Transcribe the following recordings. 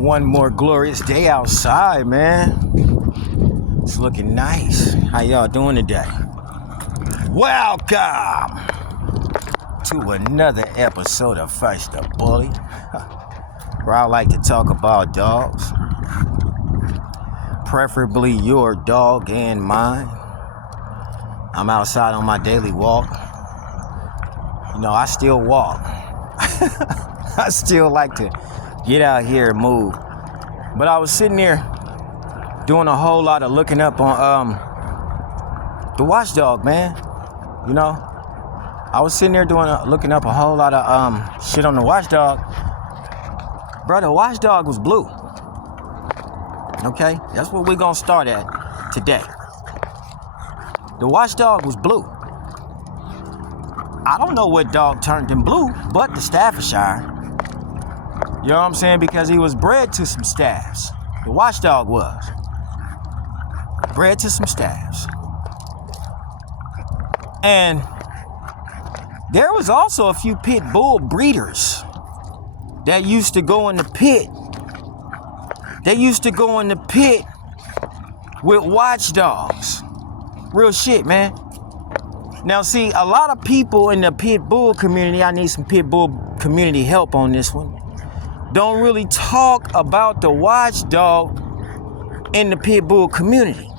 One more glorious day outside, man. It's looking nice. How y'all doing today? Welcome to another episode of First the Bully, where I like to talk about dogs, preferably your dog and mine. I'm outside on my daily walk. You know, I still walk. I still like to get out here and move. But I was sitting there doing a whole lot of looking up on the Watchdog, man. You know, I was sitting there looking up a whole lot of shit on the Watchdog. Bro, the Watchdog was blue. Okay, that's what we're gonna start at today. The Watchdog was blue. I don't know what dog turned him blue, but the Staffordshire. You know what I'm saying? Because he was bred to some staffs. The Watchdog was bred to some staffs. And there was also a few Pitbull breeders that used to go in the pit. They used to go in the pit with Watchdogs. Real shit, man. Now, see, a lot of people in the Pitbull community, I need some Pitbull community help on this one, don't really talk about the Watchdog in the Pitbull community.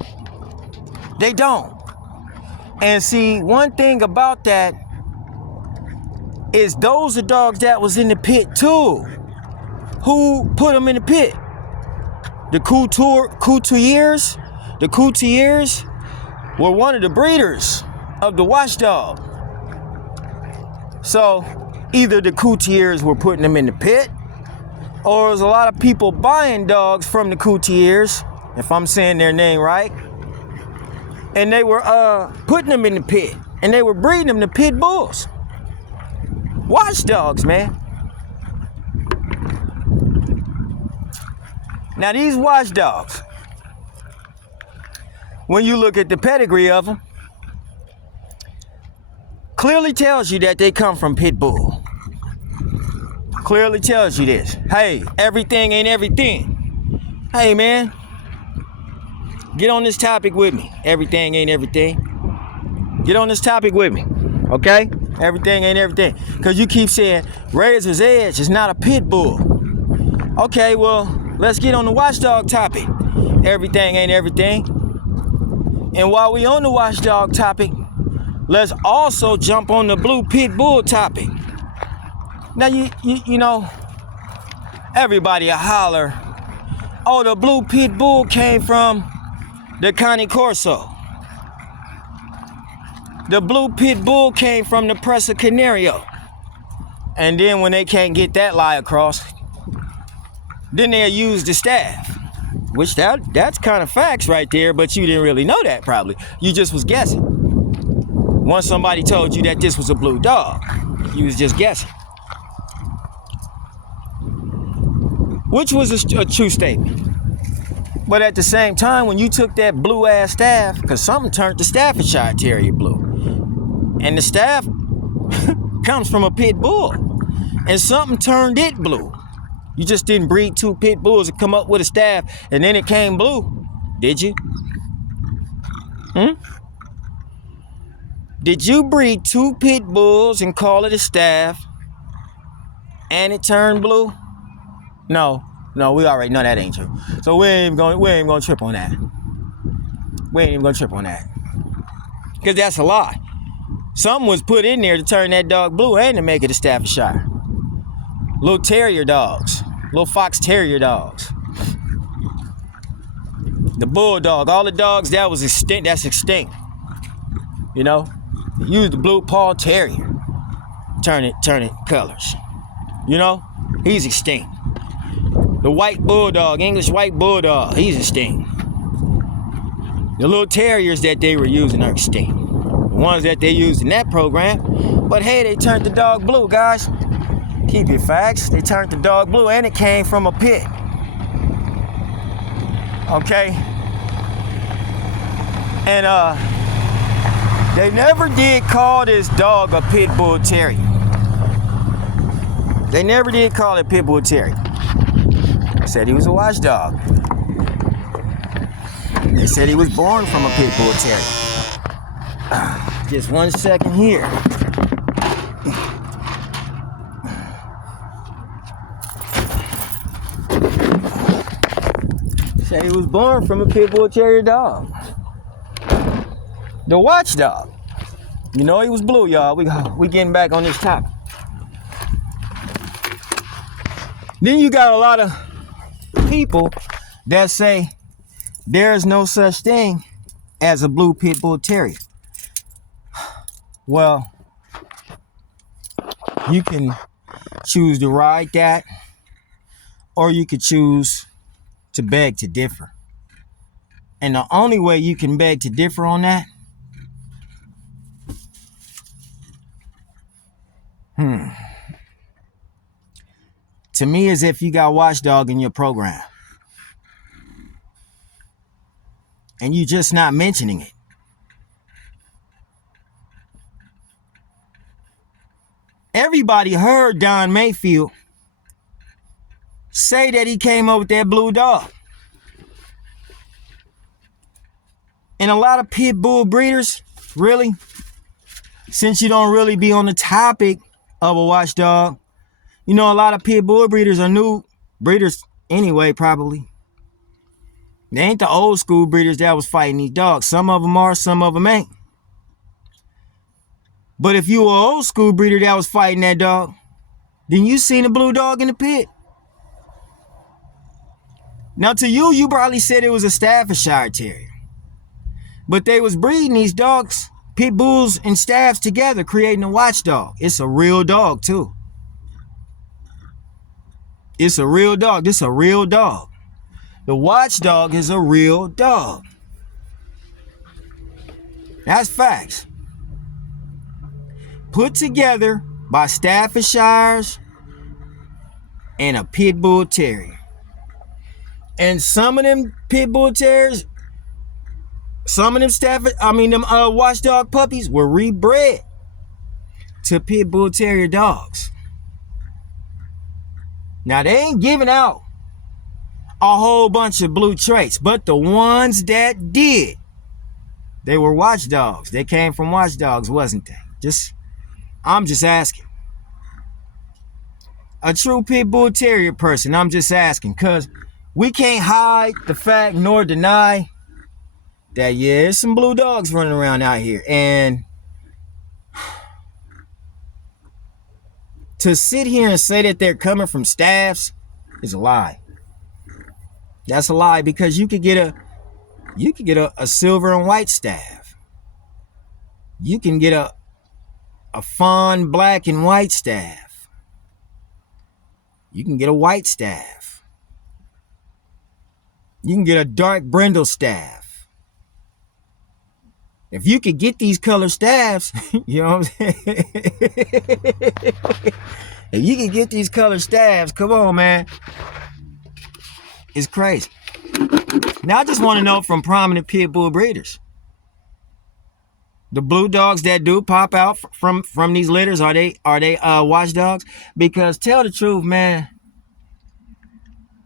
They don't. And see, one thing about that is those are dogs that was in the pit too. Who put them in the pit? The Terriers? The Terriers were one of the breeders of the Watchdog. So either the Terriers were putting them in the pit, or there's a lot of people buying dogs from the Terriers, if I'm saying their name right, and they were putting them in the pit, and they were breeding them to pit bulls. Watchdogs, man. Now these Watchdogs, when you look at the pedigree of them, clearly tells you that they come from Pitbull. Clearly tells you this. Hey, everything ain't everything. Hey, man, get on this topic with me. Everything ain't everything. Get on this topic with me, okay? Everything ain't everything. Because you keep saying Razor's Edge is not a Pitbull. Okay, well, let's get on the Watchdog topic. Everything ain't everything. And while we on the Watchdog topic, let's also jump on the blue Pitbull topic. Now, you know, everybody a holler, oh, the blue Pitbull came from the Cane Corso. The blue Pitbull came from the Presa Canario. And then when they can't get that lie across, then they'll use the staff. Which that's kind of facts right there, but you didn't really know that probably. You just was guessing. Once somebody told you that this was a blue dog, you was just guessing. Which was a true statement. But at the same time, when you took that blue ass staff, because something turned the Staffordshire Terrier blue. And the staff comes from a pit bull. And something turned it blue. You just didn't breed two pit bulls and come up with a staff and then it came blue, did you? Did you breed two pit bulls and call it a staff and it turned blue? No, we already know that ain't true. So we ain't even gonna trip on that. We ain't even gonna trip on that. Because that's a lie. Something was put in there to turn that dog blue and to make it a Staffordshire. Little terrier dogs. Little fox terrier dogs. The bulldog. All the dogs that was extinct, that's extinct. You know? Use the blue paw terrier. Turn it colors. You know? He's extinct. The white bulldog, English white bulldog, he's extinct. The little terriers that they were using are extinct. The ones that they used in that program. But hey, they turned the dog blue, guys. Keep your facts. They turned the dog blue and it came from a pit. Okay? And they never did call this dog a Pitbull Terrier. They never did call it Pitbull Terrier. Said he was a watchdog. They said he was born from a Pitbull Terrier. Just 1 second here. Said he was born from a Pitbull Terrier dog. The Watchdog. You know he was blue, y'all. We getting back on this topic. Then you got a lot of people that say there is no such thing as a blue Pitbull Terrier. Well, you can choose to ride that, or you could choose to beg to differ. And the only way you can beg to differ on that, to me, is if you got Watchdog in your program and you just not mentioning it. Everybody heard Don Mayfield say that he came up with that blue dog. And a lot of pit bull breeders, really, since you don't really be on the topic of a watchdog, you know, a lot of pit bull breeders are new breeders anyway, probably. They ain't the old school breeders that was fighting these dogs. Some of them are, some of them ain't. But if you were an old school breeder that was fighting that dog, then you seen a blue dog in the pit. Now to you, you probably said it was a Staffordshire Terrier. But they was breeding these dogs, pit bulls and staffs together, creating a watchdog. It's a real dog too. It's a real dog. This is a real dog. The watchdog is a real dog. That's facts. Put together by Staffordshires and a pit bull terrier. And some of them pit bull terriers, some of them watchdog puppies were rebred to pit bull terrier dogs. Now they ain't giving out a whole bunch of blue traits, but the ones that did, they were watchdogs. They came from watchdogs, wasn't they? I'm just asking. A true pit bull terrier person, I'm just asking, because we can't hide the fact nor deny that, yeah, there's some blue dogs running around out here. And to sit here and say that they're coming from staffs is a lie. That's a lie, because you could get a silver and white staff. You can get a fawn black and white staff. You can get a white staff. You can get a dark brindle staff. If you could get these color staffs, you know what I'm saying? If you can get these color staffs, come on, man. It's crazy. Now, I just want to know from prominent pit bull breeders, the blue dogs that do pop out from these litters, are they watchdogs? Because tell the truth, man,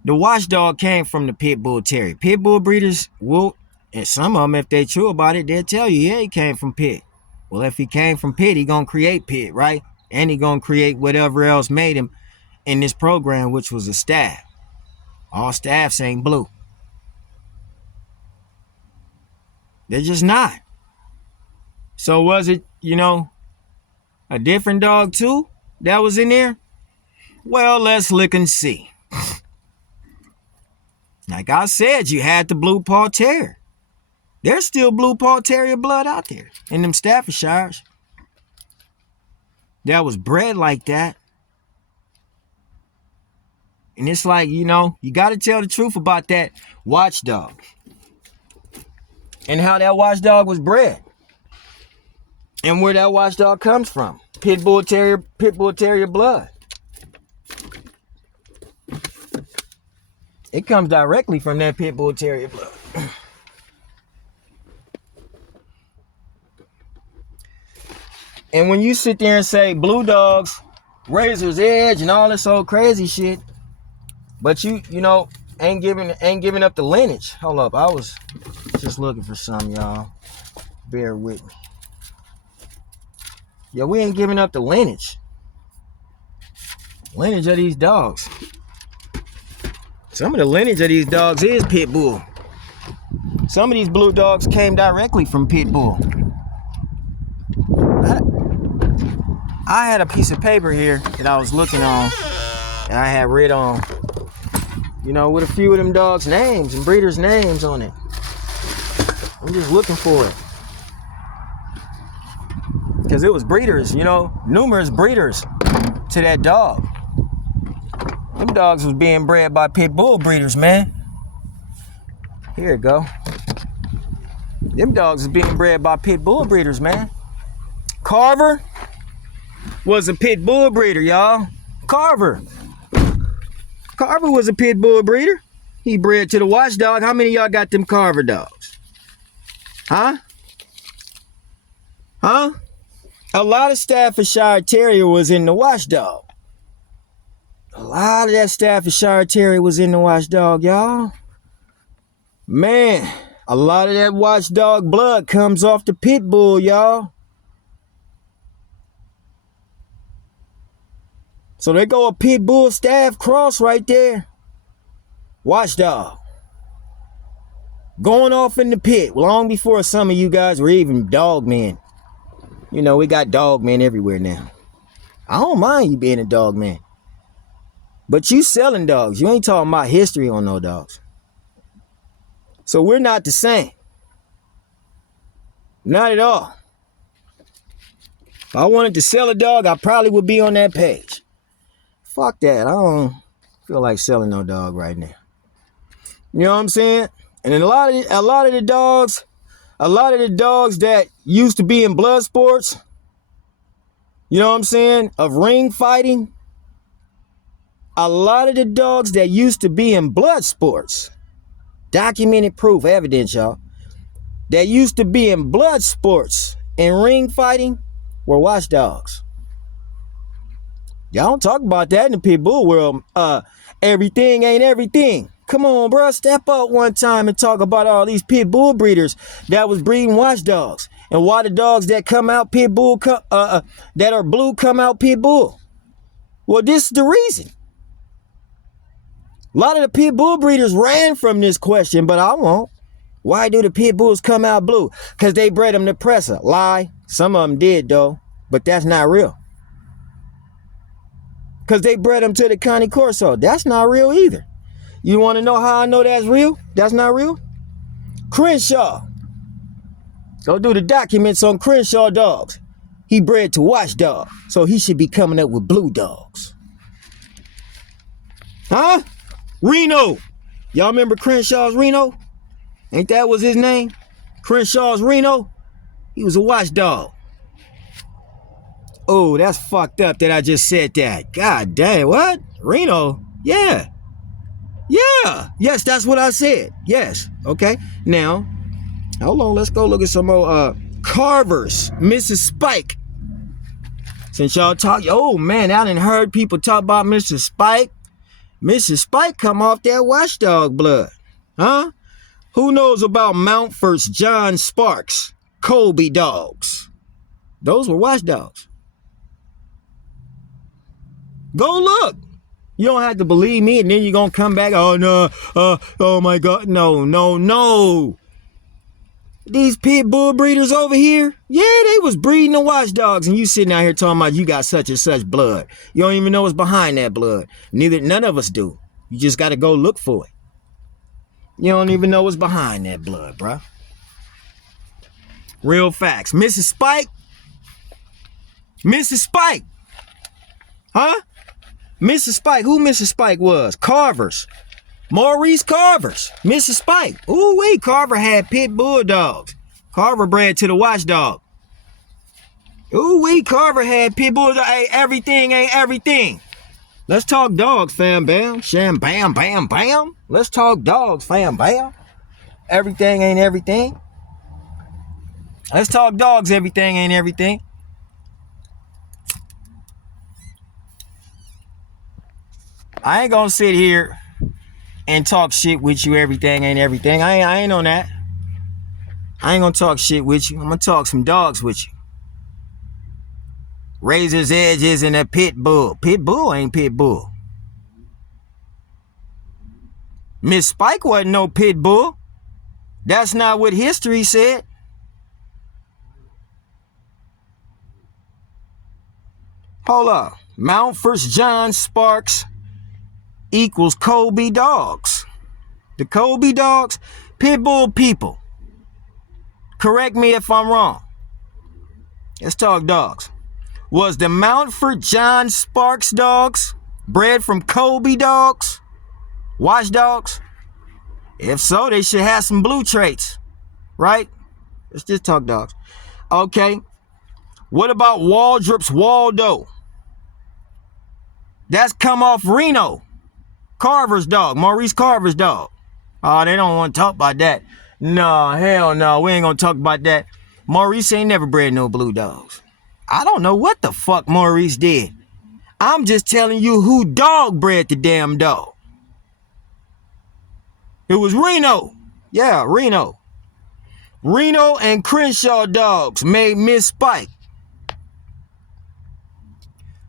the watchdog came from the pit bull terrier. Pit bull breeders will, and some of them, if they're true about it, they'll tell you, yeah, he came from pit. Well, if he came from pit, he gonna create pit, right? And he gonna create whatever else made him in this program, which was a staff. All staffs ain't blue. They're just not. So was it, a different dog too that was in there? Well, let's look and see. Like I said, you had the blue paw terrier. There's still blue paw terrier blood out there in them Staffordshires that was bred like that. And it's like, you got to tell the truth about that watchdog and how that watchdog was bred and where that watchdog comes from. Pit bull terrier blood. It comes directly from that pit bull terrier blood. And when you sit there and say blue dogs, razor's edge, and all this old crazy shit, But you know, ain't giving up the lineage. Hold up, I was just looking for some, y'all. Bear with me. Yeah, we ain't giving up the lineage. Lineage of these dogs. Some of the lineage of these dogs is Pitbull. Some of these blue dogs came directly from Pitbull. I had a piece of paper here that I was looking on, and I had read on, you know, with a few of them dogs' names and breeders' names on it. I'm just looking for it. Because it was breeders, you know, numerous breeders to that dog. Them dogs was being bred by Pitbull breeders, man. Here you go. Them dogs was being bred by Pitbull breeders, man. Carver was a Pitbull breeder, y'all. Carver was a Pitbull breeder. He bred to the Watchdog. How many of y'all got them Carver dogs? Huh? A lot of Staffordshire Terrier was in the Watchdog. A lot of that Staffordshire Terrier was in the Watchdog, y'all. Man, a lot of that Watchdog blood comes off the Pitbull, y'all. So they go a Pitbull staff cross right there. Watchdog. Going off in the pit long before some of you guys were even dog men. You know, we got dog men everywhere now. I don't mind you being a dog man. But you selling dogs. You ain't talking about history on no dogs. So we're not the same. Not at all. If I wanted to sell a dog, I probably would be on that page. Fuck that. I don't feel like selling no dog right now. You know what I'm saying? And then a lot of the dogs that used to be in blood sports, you know what I'm saying, of ring fighting, a lot of the dogs that used to be in blood sports, documented proof, evidence, y'all, that used to be in blood sports and ring fighting were watchdogs. Y'all don't talk about that in the Pitbull world. Everything ain't everything. Come on, bro, step up one time and talk about all these Pitbull breeders that was breeding watchdogs, and why the dogs that come out Pitbull, that are blue, come out Pitbull. Well, this is the reason. A lot of the Pitbull breeders ran from this question, but I won't. Why do the Pitbulls come out blue? Because they bred them to Presser. Lie. Some of them did, though, but that's not real. Because they bred them to the Connie Corso. That's not real either. You want to know how I know that's real? That's not real? Crenshaw. Go do the documents on Crenshaw dogs. He bred to Watchdog, so he should be coming up with blue dogs. Huh? Reno. Y'all remember Crenshaw's Reno? Ain't that was his name? Crenshaw's Reno? He was a Watchdog. Oh, that's fucked up that I just said that. God damn, what? Reno? Yeah. Yeah. Yes, that's what I said. Yes. Okay. Now, hold on. Let's go look at some more Carvers. Mrs. Spike. Since y'all talk, oh man, I done heard people talk about Mrs. Spike. Mrs. Spike come off that Watchdog blood. Huh? Who knows about Mountford's John Sparks? Colby dogs. Those were Watchdogs. Go look. You don't have to believe me, and then you're going to come back, oh, no, oh, my God, no. These Pitbull breeders over here, yeah, they was breeding the Watchdogs, and you sitting out here talking about you got such and such blood. You don't even know what's behind that blood. None of us do. You just got to go look for it. You don't even know what's behind that blood, bro. Real facts. Mrs. Spike? Huh? Mrs. Spike, who Mrs. Spike was? Carvers. Maurice Carvers. Mrs. Spike. Ooh wee, Carver had pit bulldogs. Carver bred to the Watchdog. Ooh wee, Carver had pit bulldogs. Hey, everything ain't everything. Let's talk dogs, fam bam. Sham bam bam bam. Let's talk dogs, fam bam. Everything ain't everything. Let's talk dogs, everything ain't everything. I ain't gonna sit here and talk shit with you. Everything ain't everything. I ain't on that. I ain't gonna talk shit with you. I'm gonna talk some dogs with you. Razor's Edges and a Pitbull. Pitbull ain't Pitbull. Miss Spike wasn't no Pitbull. That's not what history said. Hold up. Mountford's John Sparks equals Kobe dogs. The Kobe dogs, Pitbull people. Correct me if I'm wrong. Let's talk dogs. Was the Mountford John Sparks dogs bred from Kobe dogs? Watchdogs? If so, they should have some blue traits, right? Let's just talk dogs. Okay. What about Waldrop's Waldo? That's come off Reno. Carver's dog, Maurice Carver's dog. Oh, they don't want to talk about that. No, hell no, we ain't gonna talk about that. Maurice ain't never bred no blue dogs. I don't know what the fuck Maurice did. I'm just telling you who dog bred the damn dog. It was Reno. Yeah, Reno. Reno and Crenshaw dogs made Miss Spike.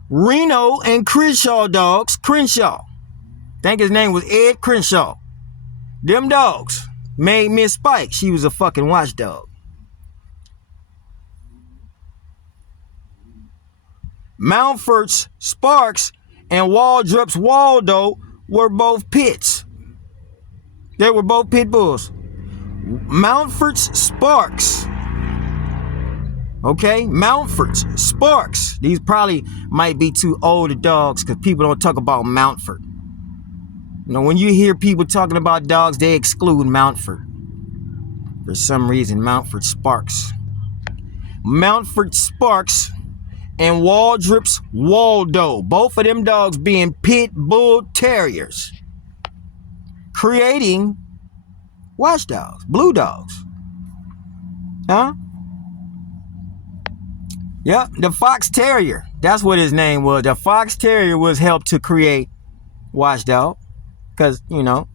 Reno and Crenshaw dogs, Crenshaw. Think his name was Ed Crenshaw. Them dogs made Miss Spike. She was a fucking watchdog. Mountford's Sparks and Waldrop's Waldo were both pits. They were both pit bulls. Mountford's Sparks. Okay, Mountford's Sparks. These probably might be too old dogs because people don't talk about Mountford. You know, when you hear people talking about dogs, they exclude Mountford. For some reason, Mountford Sparks. Mountford Sparks and Waldrop's Waldo. Both of them dogs being pit bull terriers. Creating watchdogs, blue dogs. Huh? Yep, the Fox Terrier. That's what his name was. The Fox Terrier was helped to create Watchdog. Because, you know,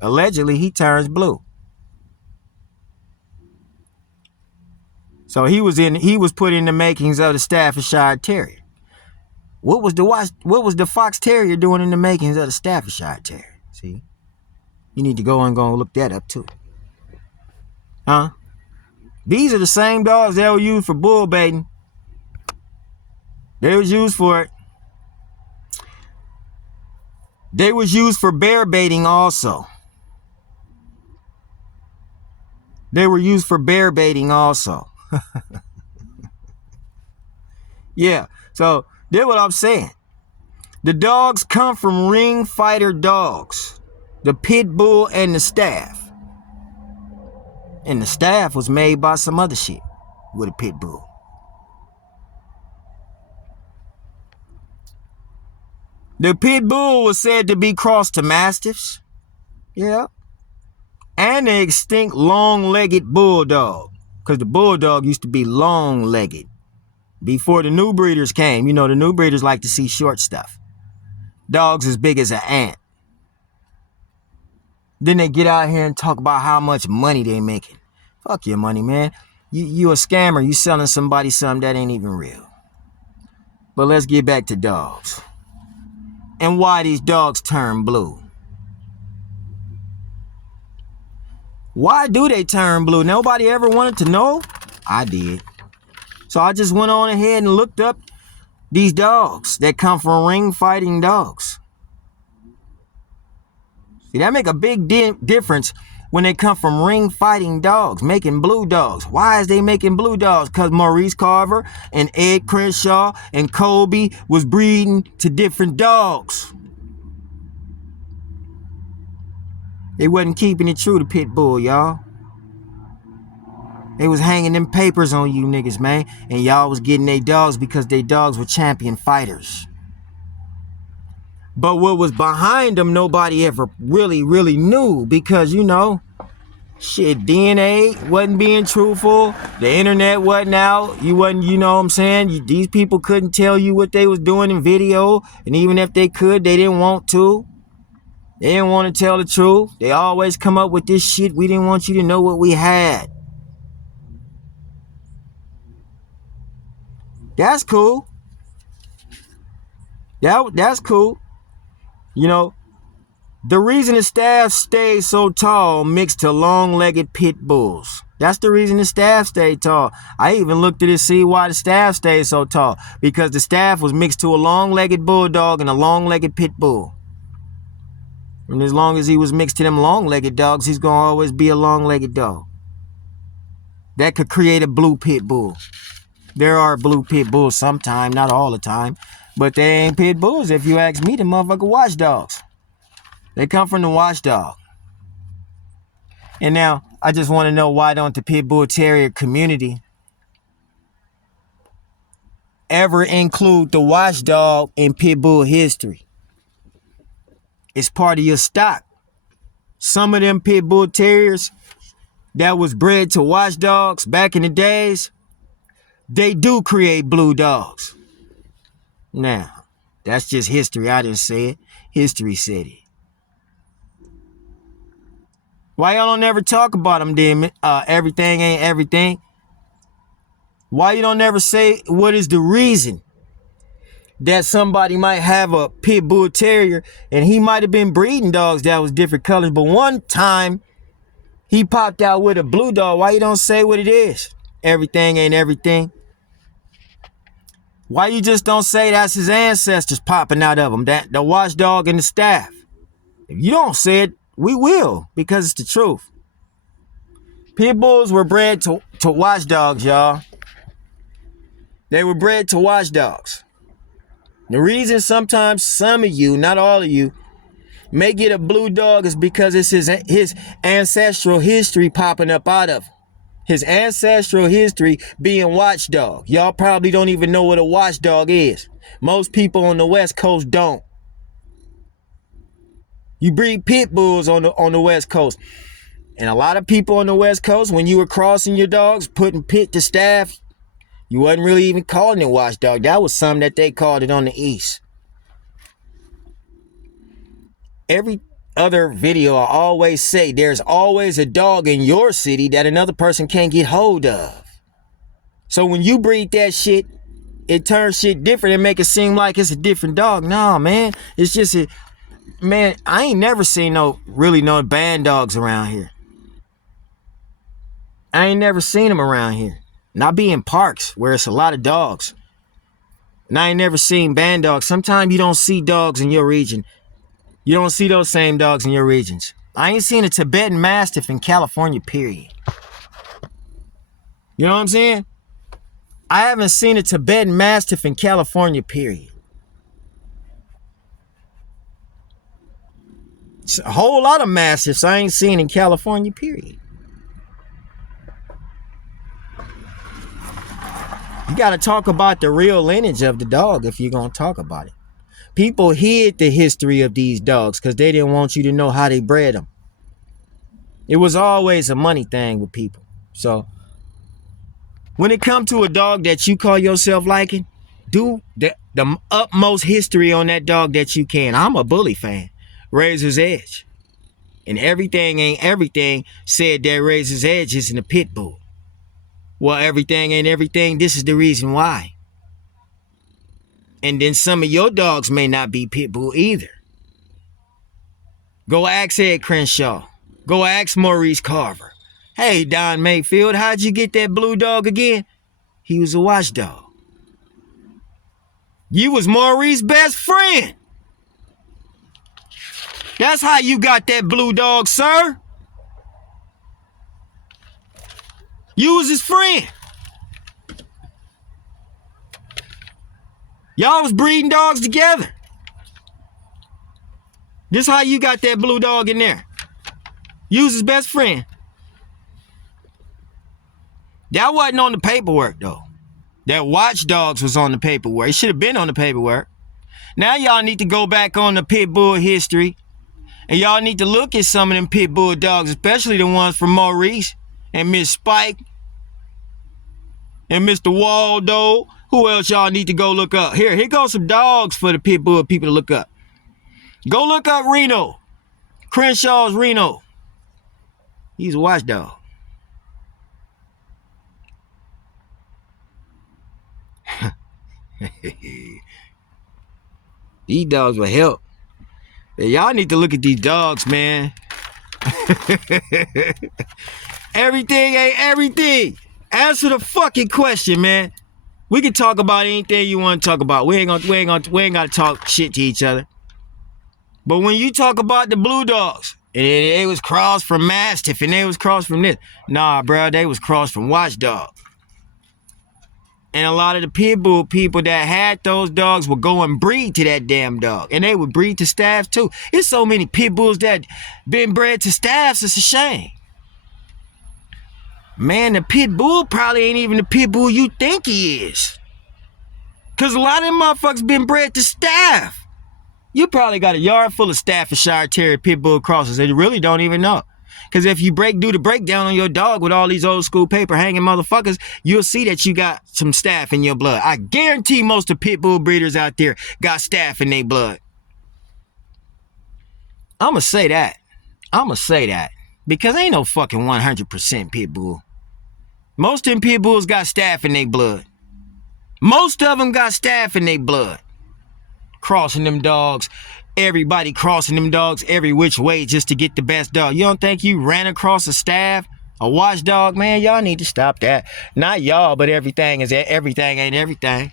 allegedly he turns blue. So he was put in the makings of the Staffordshire Terrier. What was the Fox Terrier doing in the makings of the Staffordshire Terrier? See? You need to go and look that up too. Huh? These are the same dogs that were used for bull baiting. They was used for it. They was used for bear baiting also. They were used for bear baiting also. Yeah, so that's what I'm saying. The dogs come from ring fighter dogs. The pit bull and the staff. And the staff was made by some other shit with a pit bull. The pit bull was said to be crossed to mastiffs. Yeah. And the extinct long-legged bulldog. Because the bulldog used to be long-legged. Before the new breeders came. You know, the new breeders like to see short stuff. Dogs as big as an ant. Then they get out here and talk about how much money they making. Fuck your money, man. You a scammer. You selling somebody something that ain't even real. But let's get back to dogs. And why these dogs turn blue. Why do they turn blue? Nobody ever wanted to know? I did. So I just went on ahead and looked up these dogs that come from ring fighting dogs. See, that make a big difference when they come from ring fighting dogs, making blue dogs. Why is they making blue dogs? Because Maurice Carver and Ed Crenshaw and Kobe was breeding to different dogs. They wasn't keeping it true to pit bull, y'all. They was hanging them papers on you niggas, man. And y'all was getting they dogs because they dogs were champion fighters. But what was behind them, nobody ever really knew. Because, you know, shit, DNA wasn't being truthful. The internet wasn't out. You wasn't, you know what I'm saying? These people couldn't tell you what they was doing in video. And even if they could, they didn't want to. They didn't want to tell the truth. They always come up with this shit. We didn't want you to know what we had. That's cool. That's cool. You know, the reason the staff stayed so tall mixed to long-legged pit bulls. That's the reason the staff stayed tall. I even looked at it to see why the staff stayed so tall. Because the staff was mixed to a long-legged bulldog and a long-legged pit bull. And as long as he was mixed to them long-legged dogs, he's going to always be a long-legged dog. That could create a blue pit bull. There are blue pit bulls sometime, not all the time. But they ain't pit bulls if you ask me. The motherfucker watchdogs. They come from the Watchdog. And now, I just want to know, why don't the Pitbull Terrier community ever include the Watchdog in Pitbull history? It's part of your stock. Some of them Pitbull Terriers that was bred to Watchdogs back in the days, they do create blue dogs. Now, that's just history. I didn't say it. History said it. Why y'all don't ever talk about them, then? Everything ain't everything. Why you don't ever say what is the reason that somebody might have a pit bull terrier and he might have been breeding dogs that was different colors, but one time he popped out with a blue dog? Why you don't say what it is? Everything ain't everything. Why you just don't say that's his ancestors popping out of him, that the Watchdog and the staff? If you don't say it, we will, because it's the truth. Pit bulls were bred to watchdogs, y'all. They were bred to watchdogs. The reason sometimes some of you, not all of you, may get a blue dog is because it's his ancestral history popping up out of him. His ancestral history being watchdog. Y'all probably don't even know what a watchdog is. Most people on the West Coast don't. You breed pit bulls on the West Coast. And a lot of people on the West Coast, when you were crossing your dogs, putting pit to staff, you wasn't really even calling it watchdog. That was something that they called it on the East. Every other video, I always say there's always a dog in your city that another person can't get hold of. So when you breed that shit, it turns shit different and make it seem like it's a different dog. Nah, man. It's just a... Man, I ain't never seen no band dogs around here. I ain't never seen them around here. Not be in parks where it's a lot of dogs. And I ain't never seen band dogs. Sometimes you don't see dogs in your region. You don't see those same dogs in your regions. I ain't seen a Tibetan Mastiff in California, period. You know what I'm saying? I haven't seen a Tibetan Mastiff in California, period. It's a whole lot of Mastiffs I ain't seen in California, period. You got to talk about the real lineage of the dog if you're going to talk about it. People hid the history of these dogs because they didn't want you to know how they bred them. It was always a money thing with people. So when it comes to a dog that you call yourself liking, do the utmost history on that dog that you can. I'm a bully fan. Razor's Edge. And everything ain't everything said that Razor's Edge isn't a pit bull. Well, everything ain't everything. This is the reason why. And then some of your dogs may not be pit bull either. Go ask Ed Crenshaw. Go ask Maurice Carver. Hey, Don Mayfield, how'd you get that blue dog again? He was a watchdog. You was Maurice's best friend. That's how you got that blue dog, sir. You was his friend. Y'all was breeding dogs together. This how you got that blue dog in there. You was his best friend. That wasn't on the paperwork, though. That Watchdogs was on the paperwork. It should have been on the paperwork. Now y'all need to go back on the pit bull history. And y'all need to look at some of them pit bull dogs, especially the ones from Maurice and Miss Spike and Mr. Waldo. Who else y'all need to go look up? Here goes some dogs for the pit bull people to look up. Go look up Reno. Crenshaw's Reno. He's a watchdog. These dogs will help. Y'all need to look at these dogs, man. Everything ain't everything. Answer the fucking question, man. We can talk about anything you want to talk about. We ain't gotta talk shit to each other. But when you talk about the blue dogs, and they was crossed from Mastiff, and they was crossed from this. Nah, bro, they was crossed from Watchdog. And a lot of the Pitbull people that had those dogs would go and breed to that damn dog. And they would breed to staffs too. There's so many Pitbulls that been bred to staffs, it's a shame. Man, the Pitbull probably ain't even the Pitbull you think he is. Cause a lot of them motherfuckers been bred to staff. You probably got a yard full of Staffordshire Terrier Pitbull crosses and you really don't even know. Because if you do the breakdown on your dog with all these old school paper hanging motherfuckers, you'll see that you got some staff in your blood. I guarantee most of Pitbull breeders out there got staff in their blood. I'ma say that. Because ain't no fucking 100% Pitbull. Most of them Pitbulls got staff in their blood. Most of them got staff in their blood. Crossing them dogs. Everybody crossing them dogs every which way just to get the best dog. You don't think you ran across a staff, a watchdog? Man, y'all need to stop that. Not y'all, but everything ain't everything.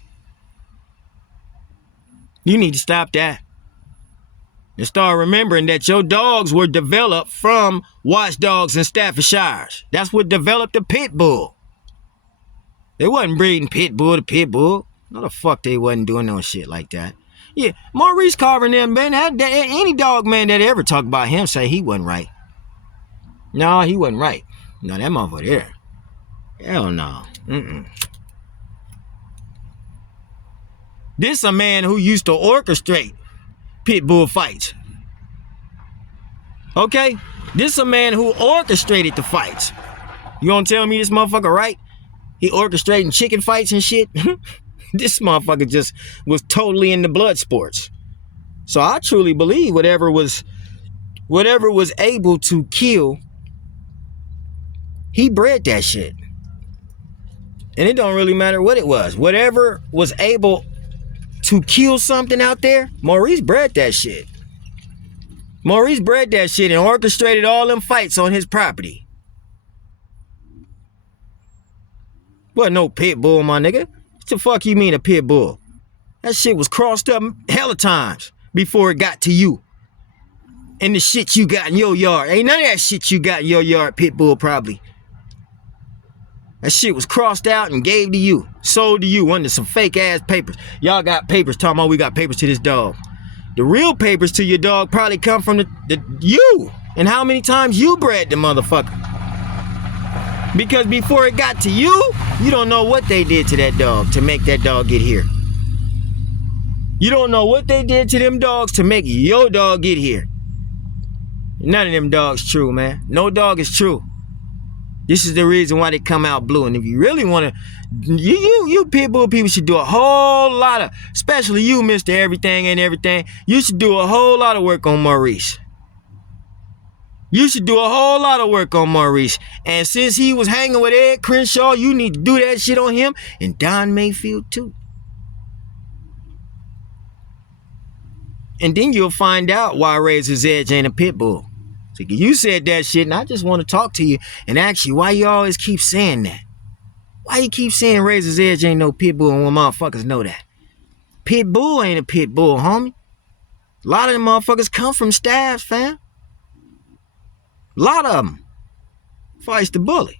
You need to stop that. And start remembering that your dogs were developed from watchdogs and Staffordshires. That's what developed the Pitbull. They wasn't breeding Pitbull to Pitbull. No, the fuck they wasn't doing no shit like that. Yeah, Maurice Carver and them, man, any dog man that ever talked about him say he wasn't right. No, he wasn't right. No, that motherfucker there. Hell no. This a man who used to orchestrate Pitbull fights. Okay? This a man who orchestrated the fights. You gonna tell me this motherfucker right? He orchestrating chicken fights and shit? This motherfucker just was totally into blood sports. So I truly believe whatever was able to kill, he bred that shit. And it don't really matter what it was. Whatever was able to kill something out there, Maurice bred that shit. Maurice bred that shit and orchestrated all them fights on his property. Wasn't no Pitbull, my nigga. What the fuck you mean a Pitbull? That shit was crossed up hella times before it got to you. And the shit you got in your yard. Ain't none of that shit you got in your yard, Pitbull, probably. That shit was crossed out and gave to you. Sold to you under some fake ass papers. Y'all got papers talking about we got papers to this dog. The real papers to your dog probably come from you. And how many times you bred the motherfucker. Because before it got to you, you don't know what they did to that dog to make that dog get here. You don't know what they did to them dogs to make your dog get here. None of them dogs true, man. No dog is true. This is the reason why they come out blue. And if you really want to, you Pitbull people should do a whole lot of, especially you, Mr. Everything and Everything, you should do a whole lot of work on Maurice. You should do a whole lot of work on Maurice. And since he was hanging with Ed Crenshaw, you need to do that shit on him and Don Mayfield too. And then you'll find out why Razor's Edge ain't a Pitbull. So you said that shit and I just want to talk to you and ask you why you always keep saying that. Why you keep saying Razor's Edge ain't no Pitbull when motherfuckers know that? Pitbull ain't a Pitbull, homie. A lot of them motherfuckers come from staffs, fam. A lot of them. Fights the bully.